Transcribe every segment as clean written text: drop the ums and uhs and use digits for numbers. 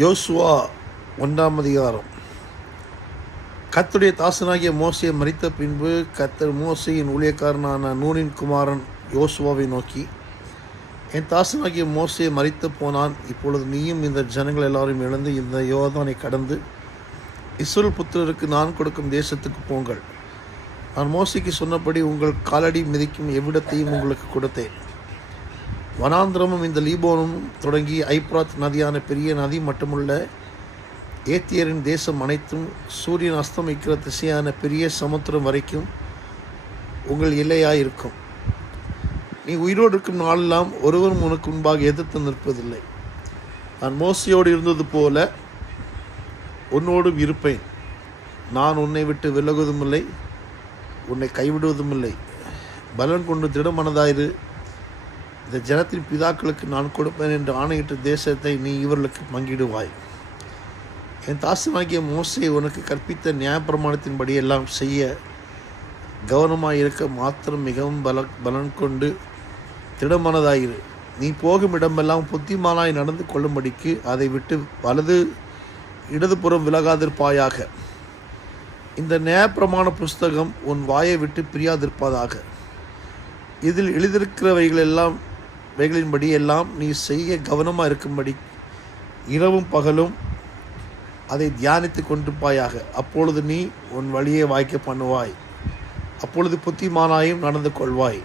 யோசுவா 1ஆம் அதிகாரம். கர்த்தருடைய தாசனாகிய மோசே மரித்த பின்பு கர்த்தர் மோசேயின் ஊழியக்காரனான நூனின் குமாரன் யோசுவாவை நோக்கி, என் தாசனாகிய மோசே மரித்து போனான். இப்பொழுது நீயும் இந்த ஜனங்கள் எல்லாரும் எழுந்து இந்த யோர்தானை கடந்து இஸ்ரவேல் புத்திரருக்கு நான் கொடுக்கும் தேசத்துக்கு போங்கள். நான் மோசேக்கு சொன்னபடி உங்கள் காலடி மிதிக்கும் எவ்விடத்தையும் உங்களுக்கு கொடுத்தேன். வனாந்திரமும் இந்த லீபோனும் தொடங்கி ஐப்ராத் நதியான பெரிய நதி மட்டுமுள்ள ஏத்தியரின் தேசம் அனைத்தும் சூரியன் அஸ்தமிக்கிற திசையான பெரிய சமுத்திரம் வரைக்கும் உங்கள் எல்லையாயிருக்கும். நீ உயிரோடு இருக்கும் நாளெல்லாம் ஒருவரும் உனக்கு முன்பாக எதிர்த்து நிற்பதில்லை. நான் மோசையோடு இருந்தது போல உன்னோடும் இருப்பேன். நான் உன்னை விட்டு விலகுவதுமில்லை, உன்னை கைவிடுவதுமில்லை. பலன் கொண்டு திடமனதாயிரு. இந்த ஜனத்தின் பிதாக்களுக்கு நான் கொடுப்பேன் என்று ஆணையிட்ட தேசத்தை நீ இவர்களுக்கு பங்கிடுவாய். என் தாசனாகிய மோசே உனக்கு கற்பித்த நியாயப்பிரமாணத்தின்படி எல்லாம் செய்ய கவனமாக இருக்க மாத்திரம் மிகவும் பலன் கொண்டு திடமனதாயிரு. நீ போகும் இடமெல்லாம் புத்திமானாய் நடந்து கொள்ளும்படிக்கு அதை விட்டு வலது இடதுபுறம் விலகாதிருப்பாயாக. இந்த நியாயப்பிரமாண புஸ்தகம் உன் வாயை விட்டு பிரியாதிருப்பதாக. இதில் எழுதியிருக்கிறவைகளின்படி எல்லாம் நீ செய்ய கவனமாக இருக்கும்படி இரவும் பகலும் அதை தியானித்து கொண்டிருப்பாயாக. அப்பொழுது நீ உன் வழியை வாய்க்க பண்ணுவாய். அப்பொழுது புத்திமானாயும் நடந்து கொள்வாய்.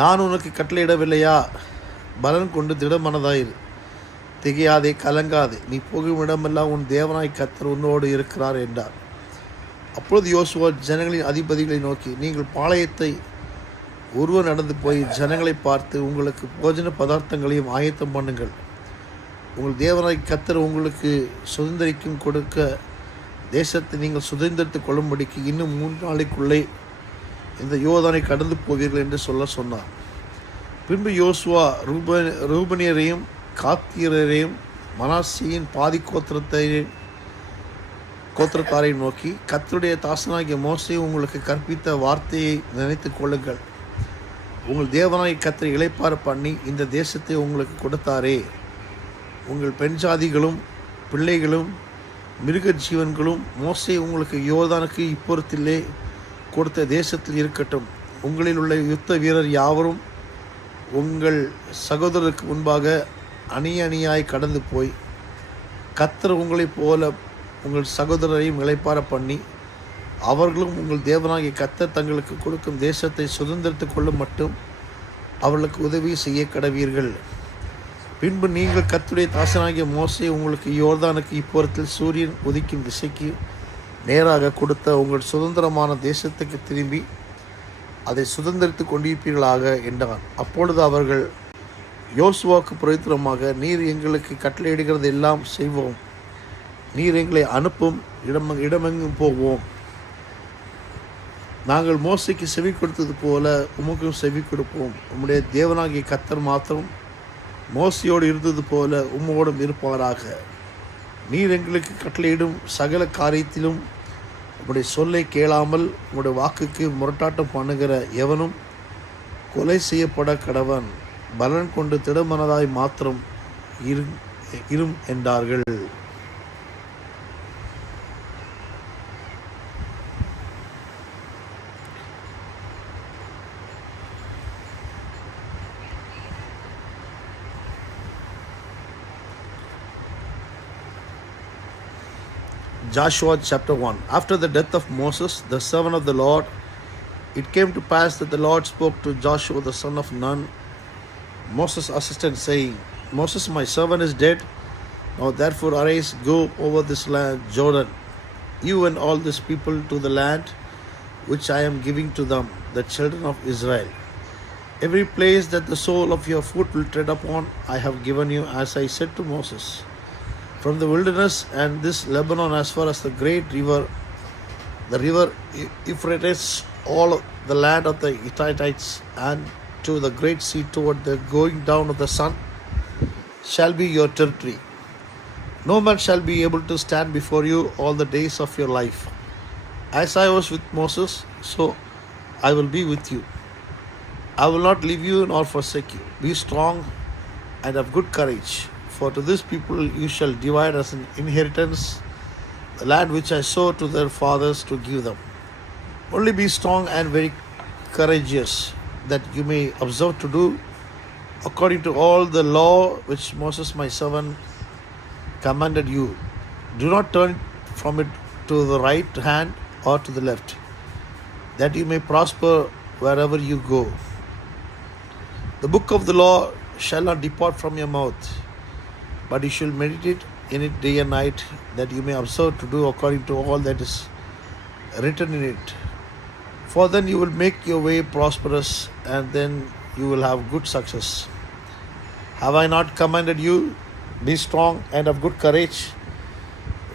நான் உனக்கு கட்டளையிடவில்லையா? பலன் கொண்டு திடமனதாயிரு. திகையாதே, கலங்காதே. நீ போகும் இடமெல்லாம் உன் தேவனாய் கர்த்தர் உன்னோடு இருக்கிறார் என்றார். அப்பொழுது யோசுவா ஜனங்களின் அதிபதிகளை நோக்கி, நீங்கள் பாளையத்தை ஒருவர் நடந்து போய் ஜனங்களை பார்த்து உங்களுக்கு போஜன பதார்த்தங்களையும் ஆயத்தம் பண்ணுங்கள். உங்கள் தேவனாய் கர்த்தர் உங்களுக்கு சுதந்திரிக்கும் கொடுக்க தேசத்தை நீங்கள் சுதந்திரித்து கொள்ளும்படிக்கு இன்னும் 3 நாளைக்குள்ளே இந்த யோர்தானை கடந்து போவீர்கள் என்று சொன்னார். பின்பு யோசுவா ரூபனியரையும் காத்தியரையும் மனாசேயின் பாதி கோத்திரத்தாரை நோக்கி, கர்த்தருடைய தாசனாகிய மோசே உங்களுக்கு கற்பித்த வார்த்தையை நினைத்து கொள்ளுங்கள். உங்கள் தேவனாய் கர்த்தர் இளைப்பாற பண்ணி இந்த தேசத்தை உங்களுக்கு கொடுத்தாரே. உங்கள் பெண் ஜாதிகளும் பிள்ளைகளும் மிருக ஜீவன்களும் மோசே உங்களுக்கு யோர்தானுக்கு இப்புறத்திலே கொடுத்த தேசத்தில் இருக்கட்டும். உங்களில் உள்ள யுத்த வீரர் யாவரும் உங்கள் சகோதரருக்கு முன்பாக அணியாய் கடந்து போய் கர்த்தர் உங்களைப் போல உங்கள் சகோதரரையும் இளைப்பாற பண்ணி அவர்களும் உங்கள் தேவனாகிய கர்த்தர் தங்களுக்கு கொடுக்கும் தேசத்தை சுதந்திரத்து கொள்ளும் மட்டும் அவர்களுக்கு உதவி செய்ய கடவீர்கள். பின்பு நீங்கள் கர்த்தருடைய தாசனாகிய மோசே உங்களுக்கு யோர்தானுக்கு இப்புறத்தில் சூரியன் உதிக்கும் திசைக்கு நேராக கொடுத்த உங்கள் சுதந்திரமான தேசத்துக்கு திரும்பி அதை சுதந்திரித்து கொண்டிருப்பீர்களாக என்றான். அப்பொழுது அவர்கள் யோசுவாவுக்கு பிரயோஜனமாக, நீர் எங்களுக்கு கட்டளையிடுகிறது எல்லாம் செய்வோம். நீர் எங்களை அனுப்பும் இடமெங்கும் போவோம். நாங்கள் மோசைக்கு செவி கொடுத்தது போல உமக்கும் செவி கொடுப்போம். உம்முடைய தேவனாகிய கர்த்தர் மாத்திரம் மோசையோடு இருந்தது போல உம்மோடும் இருப்பாராக. நீர் எங்களுக்கு கட்டளையிடும் சகல காரியத்திலும் உம்முடைய சொல்லை கேளாமல் உம்முடைய வாக்குக்கு முரட்டாட்டம் பண்ணுகிற எவனும் கொலை செய்யப்பட கடவன். பலன் கொண்டு திடமனதாய் மாத்திரம் இரும் என்றார்கள். Joshua chapter 1. After the death of Moses, the servant of the Lord, it came to pass that the Lord spoke to Joshua the son of Nun, Moses' assistant, saying, Moses, my servant, is dead. Now therefore arise, go over this land, Jordan, you and all this people, to the land which I am giving to them, the children of Israel. Every place that the sole of your foot will tread upon, I have given you, as I said to Moses. From the wilderness and this Lebanon as far as the great river, the river Euphrates, all the land of the Hittites, and to the great sea toward the going down of the sun, shall be your territory. No man shall be able to stand before you all the days of your life. As I was with Moses, so I will be with you. I will not leave you nor forsake you. Be strong and of good courage, For to this people you shall divide as an inheritance the land which I swore to their fathers to give them. Only be strong and very courageous, that you may observe to do according to all the law which Moses my servant commanded you. Do not turn from it to the right hand or to the left, that you may prosper wherever you go. The book of the law shall not depart from your mouth, but you shall meditate in it day and night, that you may observe to do according to all that is written in it. For then you will make your way prosperous, and then you will have good success. Have I not commanded you? Be strong and of good courage.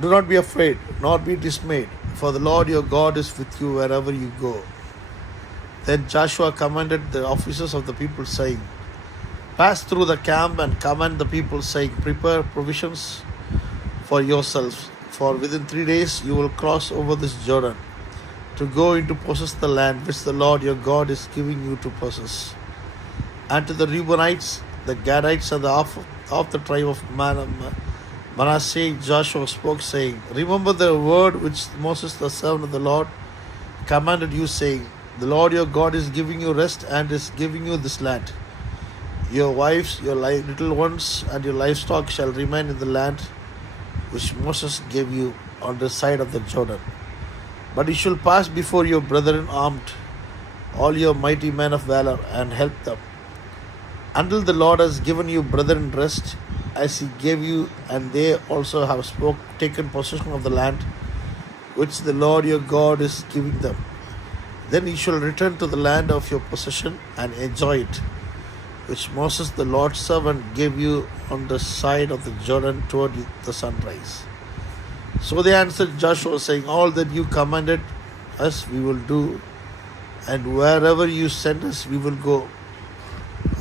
Do not be afraid, nor be dismayed, for the Lord your God is with you wherever you go. Then Joshua commanded the officers of the people, saying, Pass through the camp and command the people, saying, Prepare provisions for yourselves, for within 3 days you will cross over this Jordan, to go in to possess the land which the Lord your God is giving you to possess. And to the Reubenites, the Gadites, and the of the tribe of Manasseh, Joshua spoke, saying, Remember the word which Moses, the servant of the Lord, commanded you, saying, The Lord your God is giving you rest and is giving you this land. Your wives, your little ones, and your livestock shall remain in the land which Moses gave you on the side of the Jordan. But you shall pass before your brethren armed, all your mighty men of valor, and help them, until the Lord has given you brethren rest, as he gave you, and they also have taken possession of the land which the Lord your God is giving them. Then you shall return to the land of your possession and enjoy it, which Moses the Lord's servant gave you on the side of the Jordan toward the sunrise. So they answered Joshua, saying, All that you commanded us we will do, and wherever you send us we will go.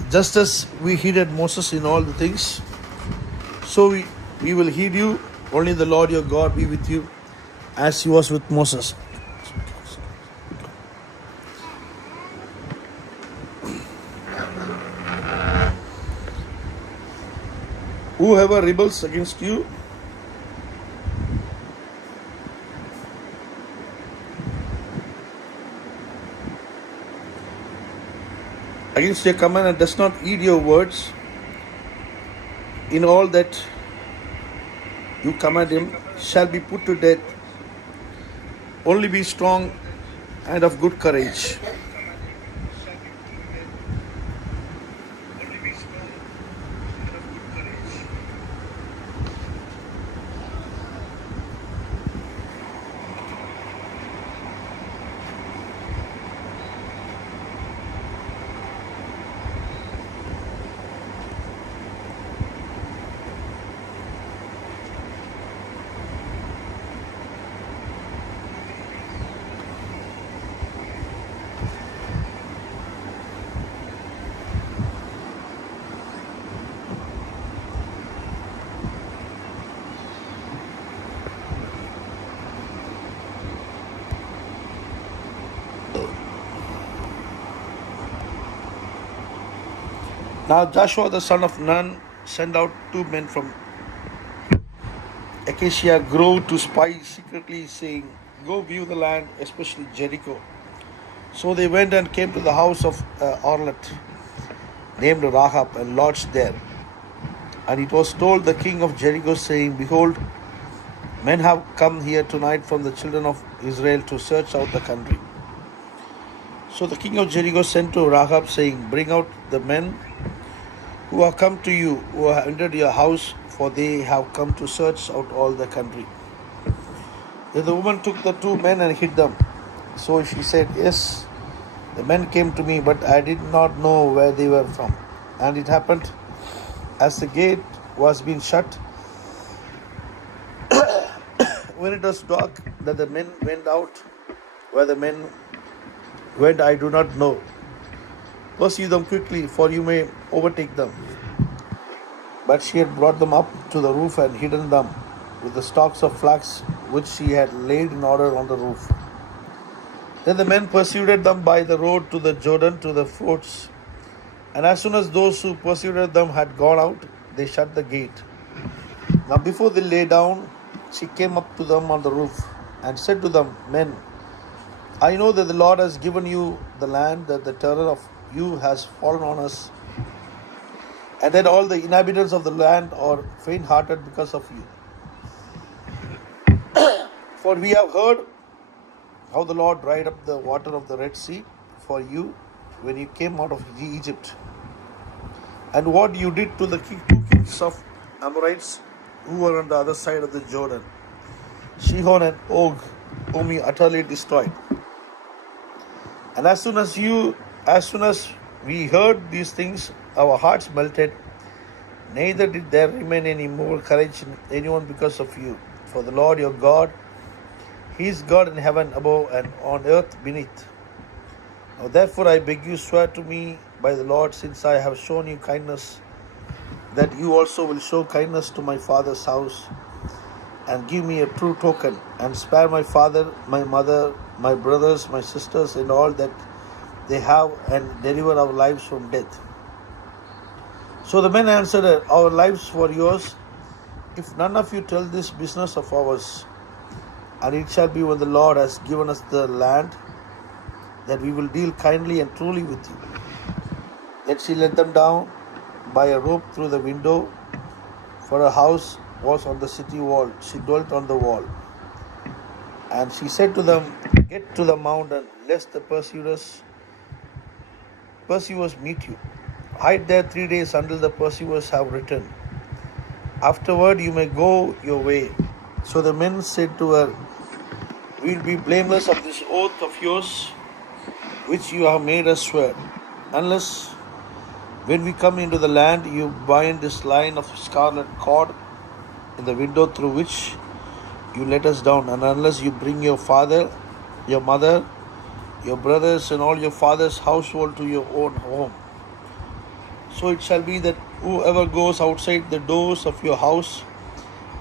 Just as we heeded Moses in all the things, so we will heed you. Only the Lord your God be with you, as he was with Moses. Whoever rebels against you, against your command, and does not heed your words in all that you command him, shall be put to death. Only be strong and of good courage. Now Joshua the son of Nun sent out 2 men from Acacia Grove to spy secretly, saying, Go view the land, especially Jericho. So they went and came to the house of harlot named Rahab, and lodged there. And it was told the king of Jericho, saying, Behold, men have come here tonight from the children of Israel to search out the country. So the king of Jericho sent to Rahab, saying, Bring out the men who have come to you, who have entered your house, for they have come to search out all the country. Then the woman took the 2 men and hid them. So she said, Yes, the men came to me, but I did not know where they were from. And it happened, as the gate was being shut, when it was dark, that the men went out. Where the men went, I do not know. Pursue them quickly, for you may overtake them. But she had brought them up to the roof and hidden them with the stalks of flax which she had laid in order on the roof. Then the men pursued them by the road to the Jordan, to the fords. And as soon as those who pursued them had gone out, they shut the gate. Now before they lay down, she came up to them on the roof and said to them, Men, I know that the Lord has given you the land, that the terror of you has fallen on us, and that all the inhabitants of the land are faint-hearted because of you. For we have heard how the Lord dried up the water of the Red Sea for you when you came out of Egypt, and what you did to the two kings of Amorites who were on the other side of the Jordan, Sihon and Og, whom you utterly destroyed. And as soon as we heard these things, our hearts melted, neither did there remain any more courage in anyone because of you. For the Lord your God, He is God in heaven above and on earth beneath. Now therefore I beg you, swear to me by the Lord, since I have shown you kindness, that you also will show kindness to my father's house, and give me a true token, and spare my father, my mother, my brothers, my sisters, and all that they have, and deliver our lives from death. So the men answered, Our lives for yours, if none of you tell this business of ours. And it shall be when the Lord has given us the land, that we will deal kindly and truly with you. Then she let them down by a rope through the window, for her house was on the city wall. She dwelt on the wall. And she said to them, Get to the mountain, lest the pursuers meet you. Hide there 3 days until the pursuers have returned. Afterward you may go your way. So the men said to her, We will be blameless of this oath of yours, which you have made us swear, unless when we come into the land you bind this line of scarlet cord in the window through which you let us down, and unless you bring your father, your mother, your brothers, and all your father's household to your own home. So it shall be that whoever goes outside the doors of your house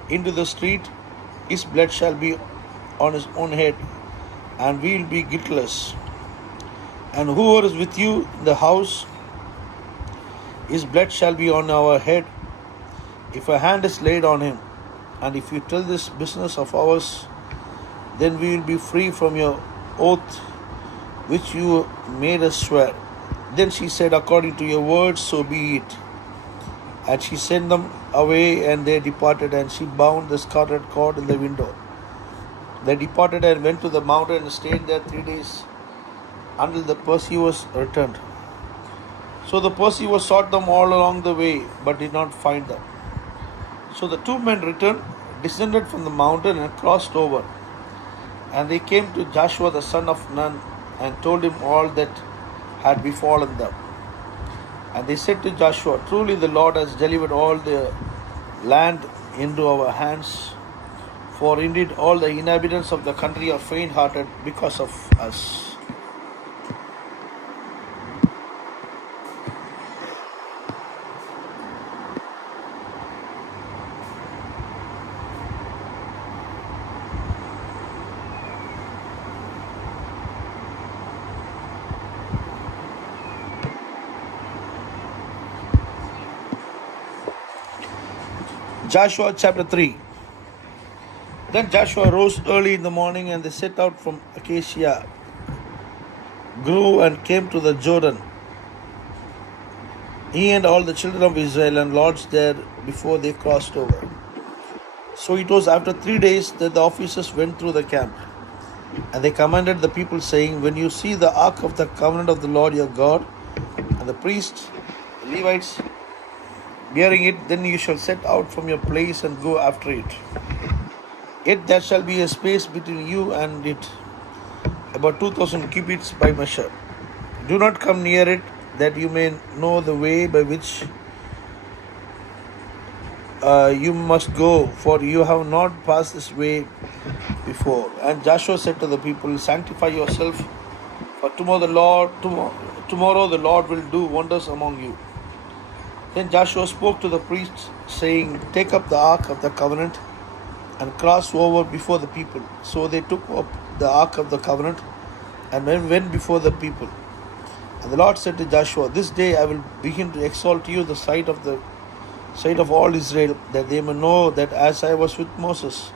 into the street, his blood shall be on his own head, and we will be guiltless. And whoever is with you in the house, his blood shall be on our head, if a hand is laid on him. And if you tell this business of ours, then we will be free from your oath which you made us swear. Then she said, According to your words, so be it. And she sent them away, and they departed, and she bound the scarlet cord in the window. They departed and went to the mountain and stayed there 3 days, until the pursuers returned. So the pursuers sought them all along the way, but did not find them. So the two men returned, descended from the mountain, and crossed over. And they came to Joshua the son of Nun, and told him all that had befallen them. And they said to Joshua, Truly the Lord has delivered all the land into our hands, for indeed all the inhabitants of the country are faint-hearted because of us. Joshua chapter 3. Then Joshua rose early in the morning, and they set out from Acacia Grove and came to the Jordan, he and all the children of Israel, and lodged there before they crossed over. So it was after 3 days that the officers went through the camp, and they commanded the people, saying, When you see the ark of the covenant of the Lord your God, and the priests, the Levites, bearing it, then you shall set out from your place and go after it. Yet there shall be a space between you and it, about 2,000 cubits by measure. Do not come near it, that you may know the way by which you must go, for you have not passed this way before. And Joshua said to the people, Sanctify yourself, for tomorrow the Lord will do wonders among you. Then Joshua spoke to the priests, saying, Take up the ark of the covenant and cross over before the people. So they took up the ark of the covenant and went before the people. And the Lord said to Joshua, This day I will begin to exalt you in the sight of the sight of all Israel, that they may know that as I was with Moses,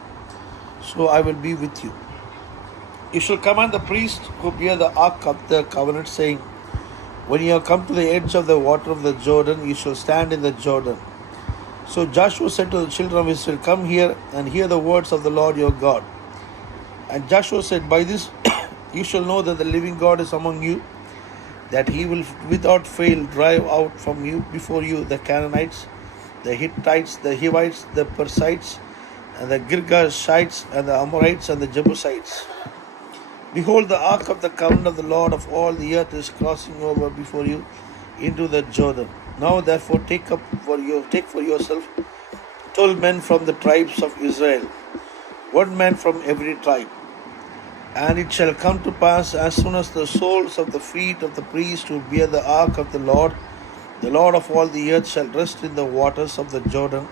so I will be with you. You shall command the priest who bear the ark of the covenant, saying, when you have come to the edge of the water of the Jordan, you shall stand in the Jordan. So Joshua said to the children of Israel, come here and hear the words of the Lord your God. And Joshua said, by this you shall know that the living God is among you, that he will without fail drive out from you before you the Canaanites, the Hittites, the Hivites, the Perizzites, and the Girgashites, and the Amorites, and the Jebusites. Behold, the ark of the covenant of the Lord of all the earth is crossing over before you into the Jordan. Now therefore take for yourself 12 men from the tribes of Israel, one man from every tribe. And it shall come to pass, as soon as the soles of the feet of the priest who bear the ark of the Lord of all the earth, shall rest in the waters of the Jordan,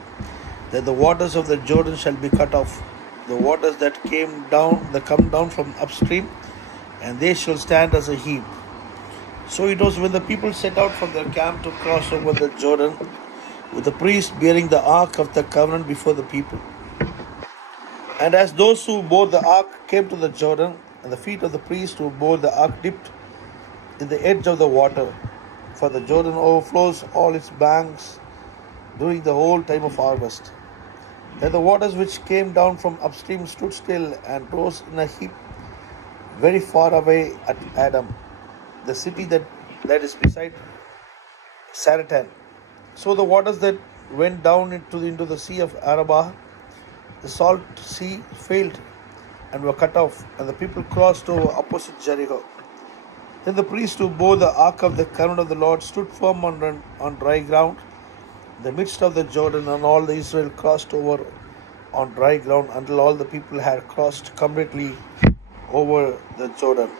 that the waters of the Jordan shall be cut off, the waters that come down from upstream, and they shall stand as a heap. So it was when the people set out from their camp to cross over the Jordan, with the priest bearing the ark of the covenant before the people. And as those who bore the ark came to the Jordan, and the feet of the priest who bore the ark dipped in the edge of the water, for the Jordan overflows all its banks during the whole time of harvest. Then the waters which came down from upstream stood still and rose in a heap very far away at Adam, the city that is beside Saratan. So the waters that went down into the sea of Arabah, the salt sea, failed and were cut off, and the people crossed over opposite Jericho. Then the priest who bore the ark of the covenant of the Lord stood firm on dry ground in the midst of the Jordan, and all the Israel crossed over on dry ground until all the people had crossed completely over the Jordan.